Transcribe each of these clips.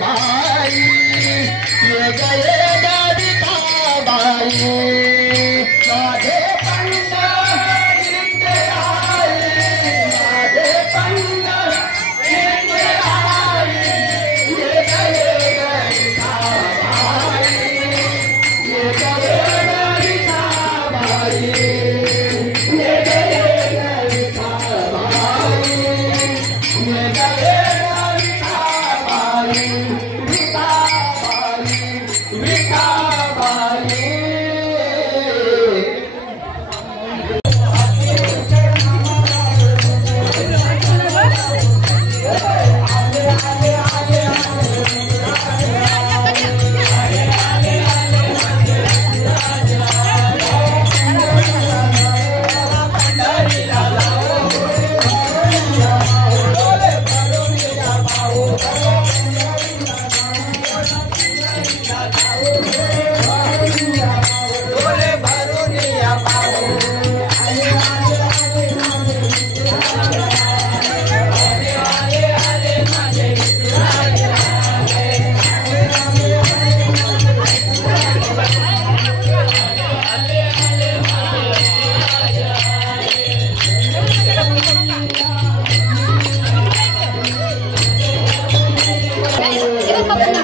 बाई ये गए बाई माझे पंडित आए माझे पंडित आए ये गए बाई ये गए बाई ये गए Terima kasih.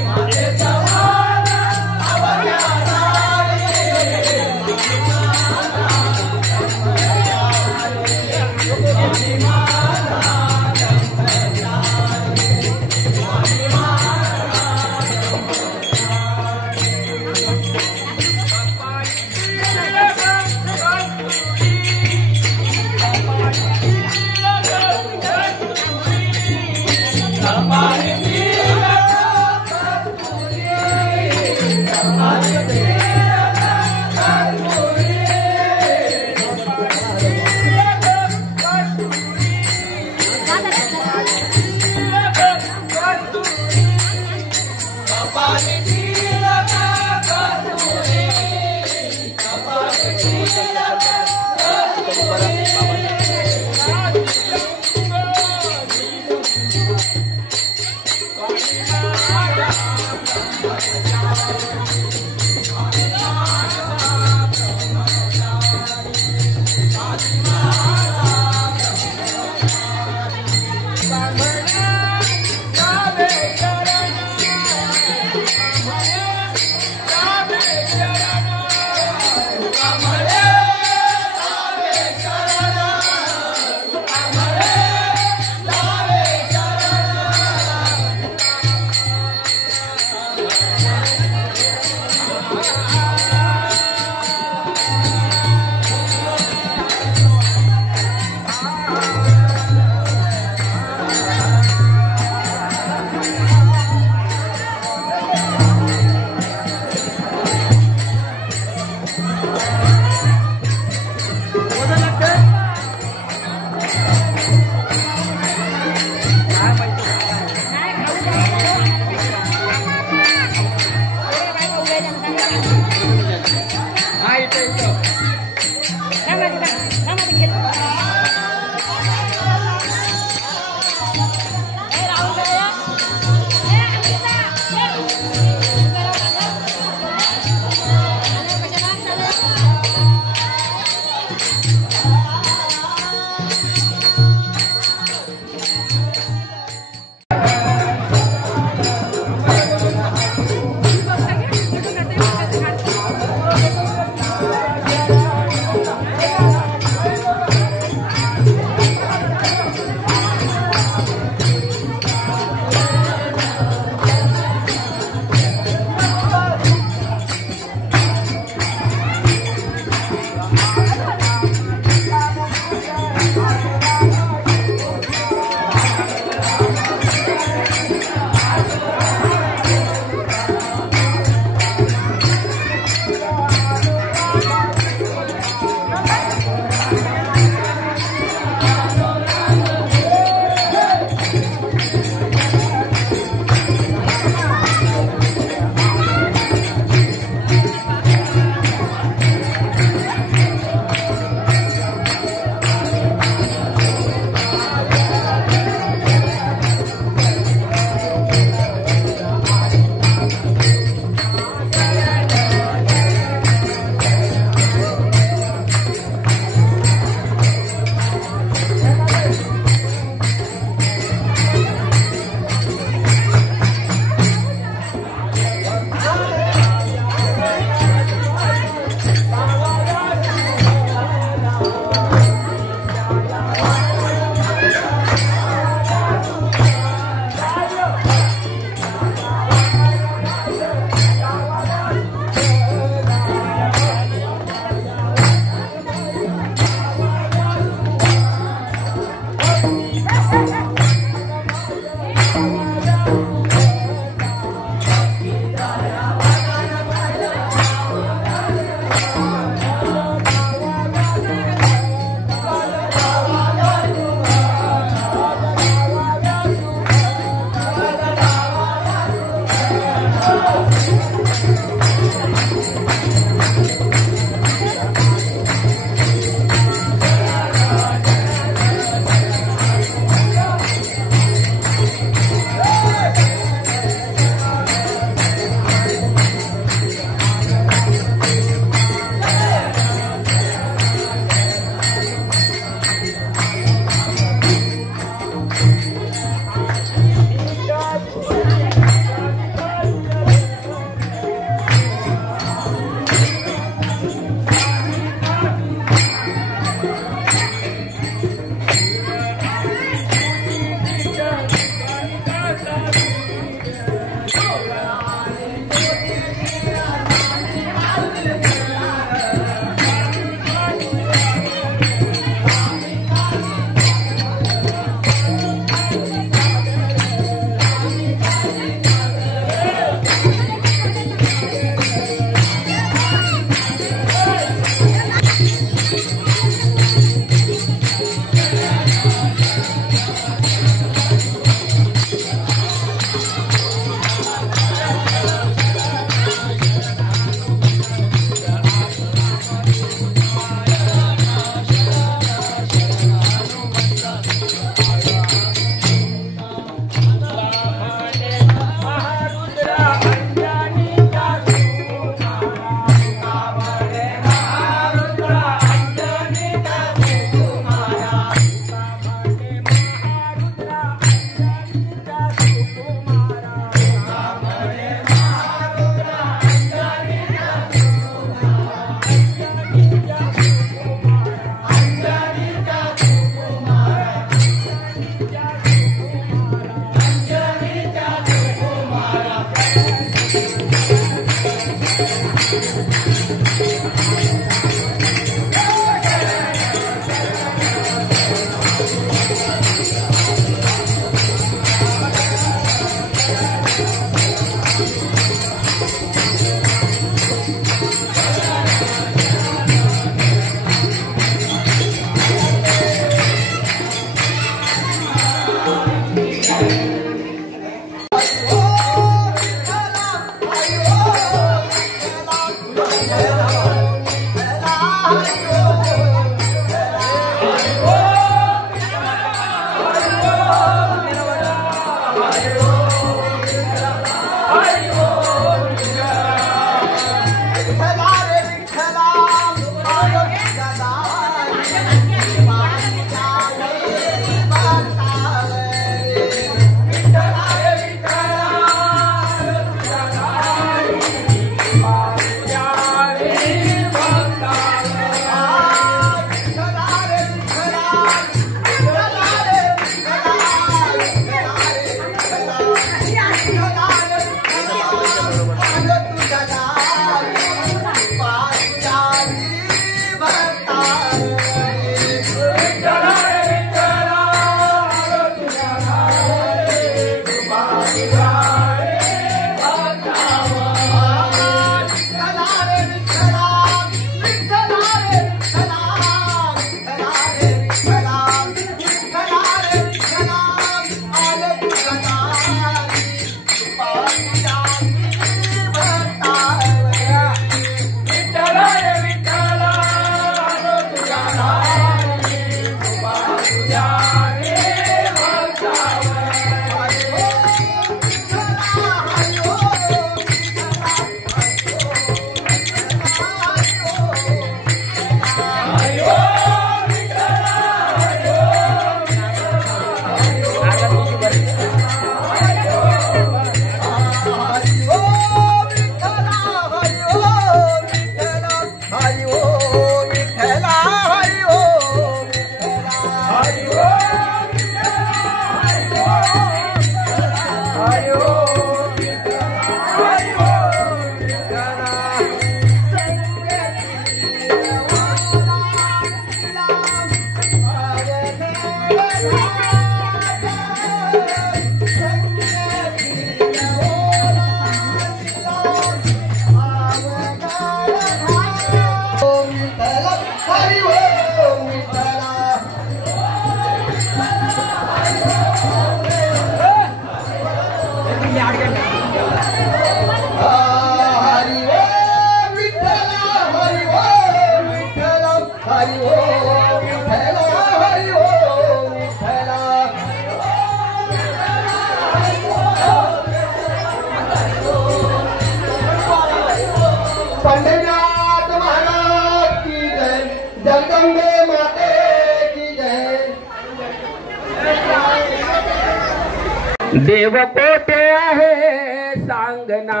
देव कोठे आहे सांगना,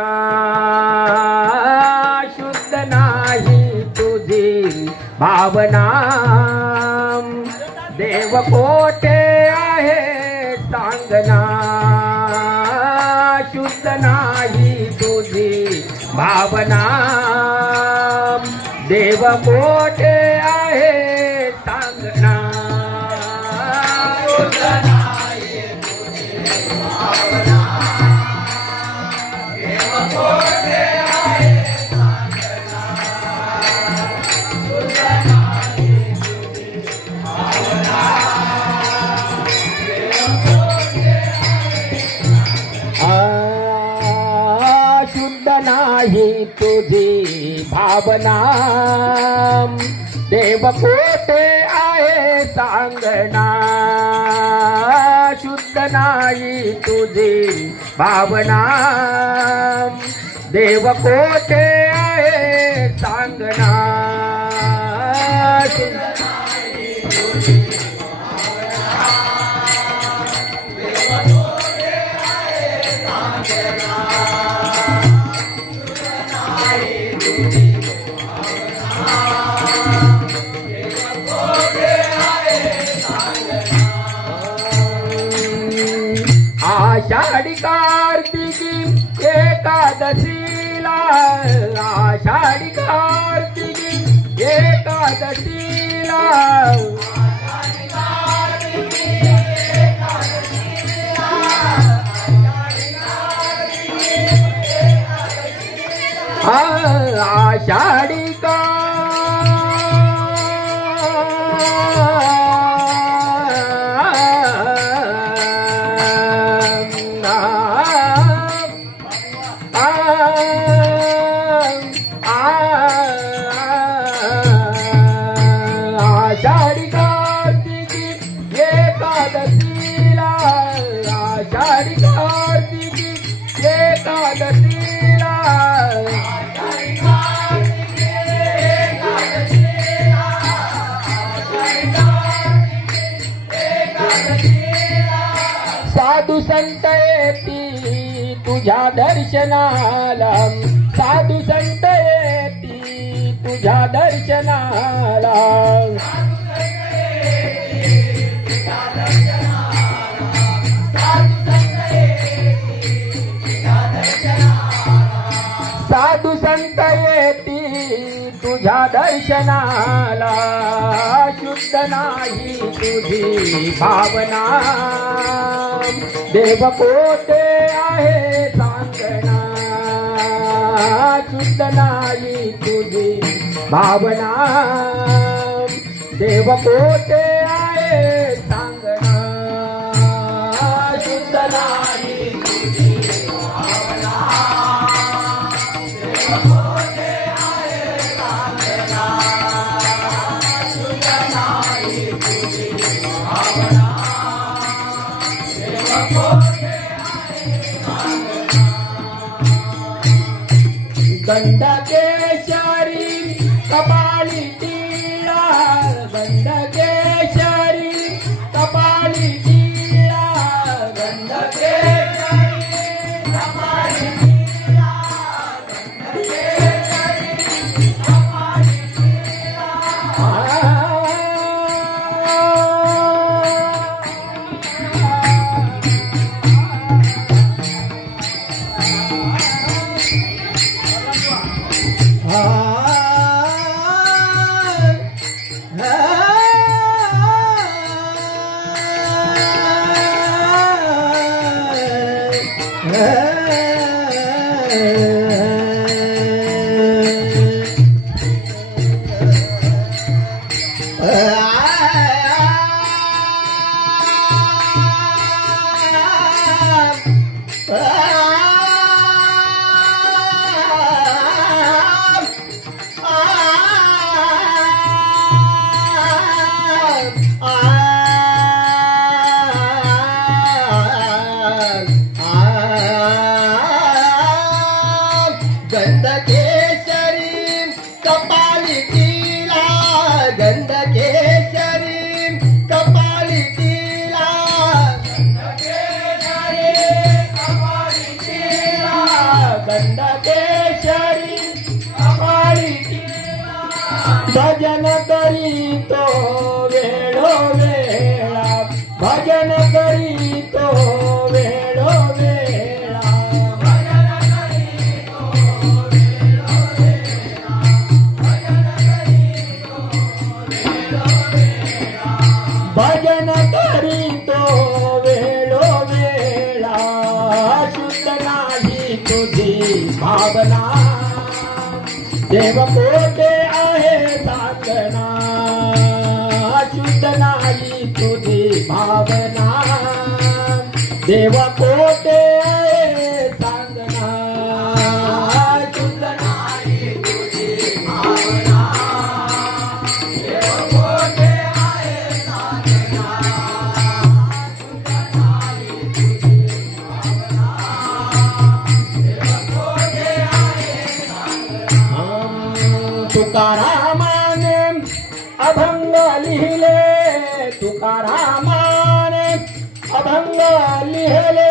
शुद्ध नाही तुझी भावना. देव कोठे आहे सांगना, शुद्ध नाही तुझी भावना. देव कोठे आहे सांगना, नाही तुझी भावना. देव कोठे आहे सांगना, शुद्ध नाही तुझी भावना. देव कोठे आहे सांगना, आषाढी कार्तिकी एकादशीला आषाढी कार्तिकी एकादशीला आषाढी आषाढी कार्तिकी एकादशीला आषाढी कार्तिकी एकादशीला साधू संत येती तुझ्या दर्शनाला साधू संत येती तुझ्या दर्शनाला साधू संत येती तुझ्या दर्शनाला शुद्ध नाही तुझी भावना देव कोठे आहे सांगना शुद्ध नाही तुझी भावना देव कोठे आहे सांगना शुद्ध नाही तुझी भावना देव कोठे आहे सांगना शुद्ध नाही तुझी भावना देव कोठे गंधकेशरी कपाली टीला गंधकेशरी कपाली टीला गंधकेशरी कपाली टीला गंधकेशरी कपाली भजन करीतो वेळो वेळा भजन करीतो वेळो वेळा भजन करीतो वेळो वेळा भजन करीतो वेळो वेळा भजन करीतो वेळो वेळा शुद्ध नाही तुझी भावना देव कोठे आहे सांगना शुद्ध नाही तुझी भावना देव कोठे आहे सांगना शुद्ध नाही तुझी भावना देव कोठे आहे सांगना शुद्ध नाही तुझी भावना देव कोठे आहे सांगना तुकारामाने अभंग लिहिले तुकारामाने अभंग लिहिले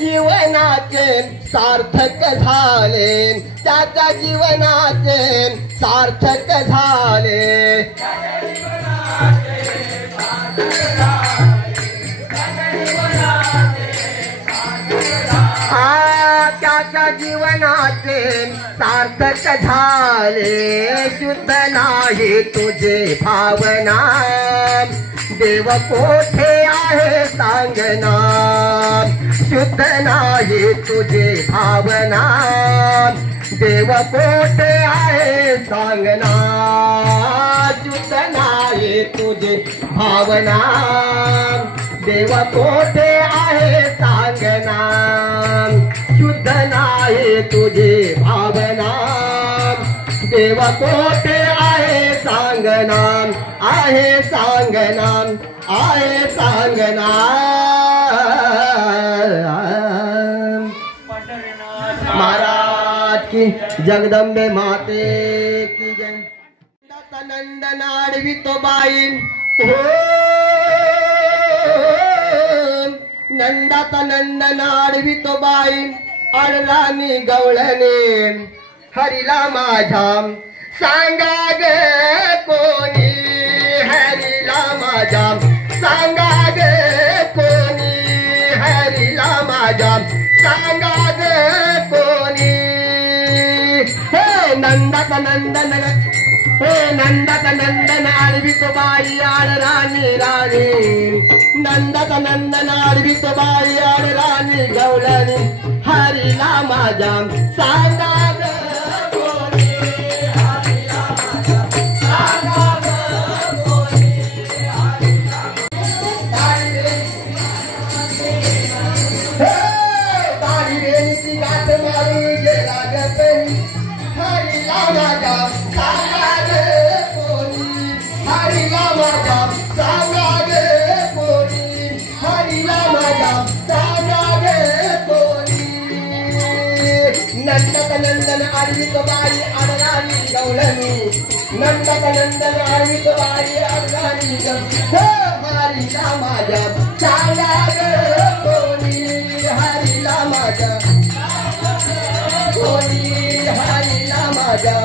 जीवनाचे सार्थक झाले, त्याच्या जीवनाचे सार्थक झाले, त्याच्या जीवनाचे सार्थक झाले. शुद्ध नाही तुझे भावना, देव कोठे आहे सांगना. शुद्ध नाही तुझे भावना, देव कोठे आहे सांगना. शुद्ध नाही तुझे भावना, देव कोठे आहे सांगना. शुद्ध नाही तुझे भावना, देव कोठे आहे सांगना. आहे सांगना, आहे सांगना. महाराज की, जगदंबे माते की जय. नंदन आडवितो बाई हो, नंदाचा नंदन आडवितो बाई. अडराणी गवळणे हरिला माझ्या सांगा ग कोणी. हरिला माझ्या सांगा ग कोणी. हरिला माझ्या सांगा ग कोणी. हे नंदाचा नंदन, हे नंदाचा नंदन आडवितो बाई. आडराणी राणी, नंदाचा नंदन आडवितो बाई. आडराणी गवळणी हरिला माझ्या सांगा ग कोणी. हरिला माझ्या सांगा ग कोणी. बारी रेणीची गाठ मारून गेला ग तरी. हरिला माझ्या सांगा ग कोणी. हरिला माझ्या सांगा ग कोणी. हरिला माझ्या सांगा ग कोणी. नंदक नंदन आडवितो बाई. आडराणी गवळणी, नंदक नंदन आडवितो बाई. आडराणी गवळणी हरिला माझ्या सांगा ग कोणी. हरिला माझ्या कोणी. हरिला माझ्या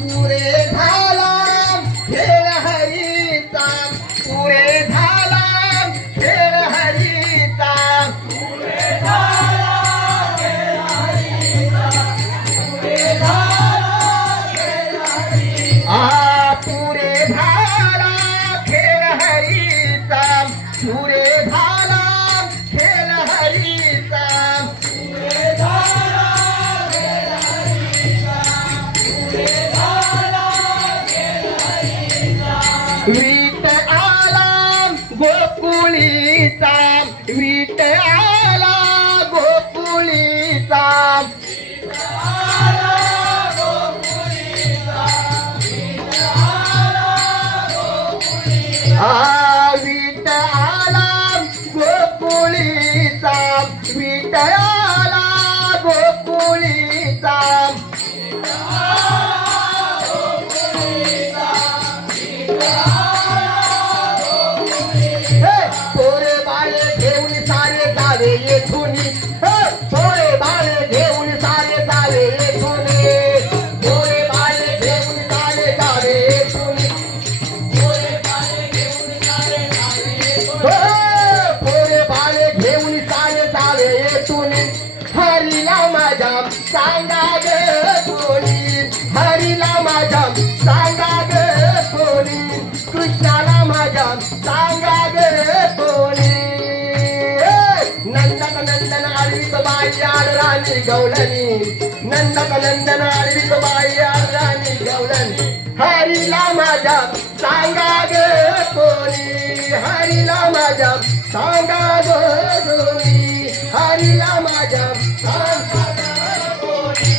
पुरे झाला खेळ हरीचा. पुरे झाला खेळ हरीचा. पुरे झाला खेळ हरीचा. पुरे झाला खेळ हरीचा. पुरे झाला खेळ हरीचा. पुरे झाला खेळ हरीचा. पुरे गोकुळीचा विठ्ठला गोकुळीचा विठ्ठला गोकुळीचा विठ्ठला गोकुळीचा पोरे बाळे घेऊन सारे जावे येथून पोरे बाळे घेऊन सारे जावे येथून पोरे बाळे घेऊन सारे जावे येथून पोरे बाळे घेऊन सारे जावे येथून हरीला माझ्या सांगा ग कोणी हरीला माझ्या सांगा ग कोणी कृष्णाला माझ्या सांगा ग कोणी नंदक नंदन आडवीत बाई आडराणी गवळणी नंदक नंदन आडवीत बाई आडराणी गवळणी हरीला माझ्या सांगा ग कोणी हरीला माझ्या सांगा ग कोणी हरीला माझ्या सांगा ग कोणी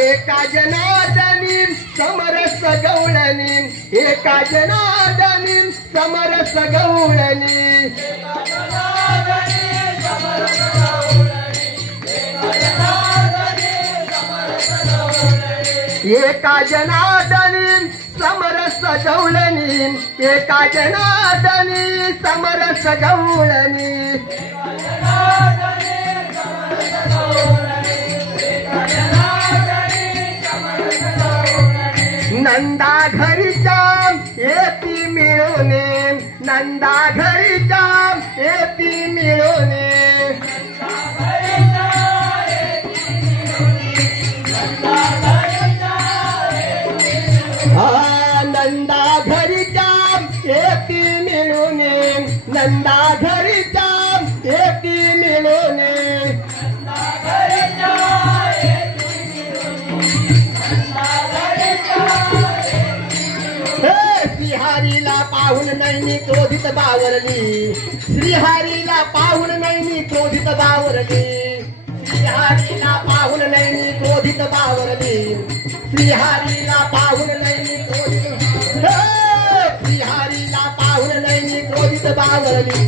एका जनार्दनी समरस गवळणी एका जनार्दनी समरस गवळणी एका जनार्दनी समरस गवळणी एका जनार्दनी समरस गवळणी नंदा घरीच्या येती मिळून नंदा घरीच्या येती मिळून नंदा घरीच्या येती मिळून नंदा घरीच्या येती मिळून श्रीहरीला पाहून नैनी क्रोधित बावरली श्रीहरीला पाहून नैनी क्रोधित बावरली श्रीहरीला पाहून नैनी क्रोधित बावरली श्रीहरीला पाहून नैनी क्रोधित श्रीहरीला पाहून नैनी क्रोधित बावरली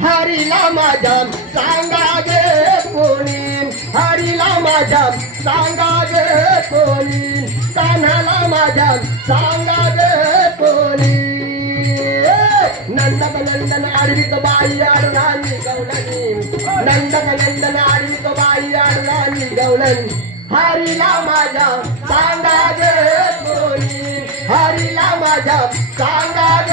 हरीला माझ्या सांगा ग कोणी हरीला माझ्या सांगा ग कोणी कान्हाला माझ्या सांगा ग कोणी नंदक नंदन आडवीत बाई आडराणी गवळणी नंदक नंदन आडवीत बाई आडराणी गवळणी हरीला माझ्या सांगा ग कोणी हरीला माझ्या सांगा ग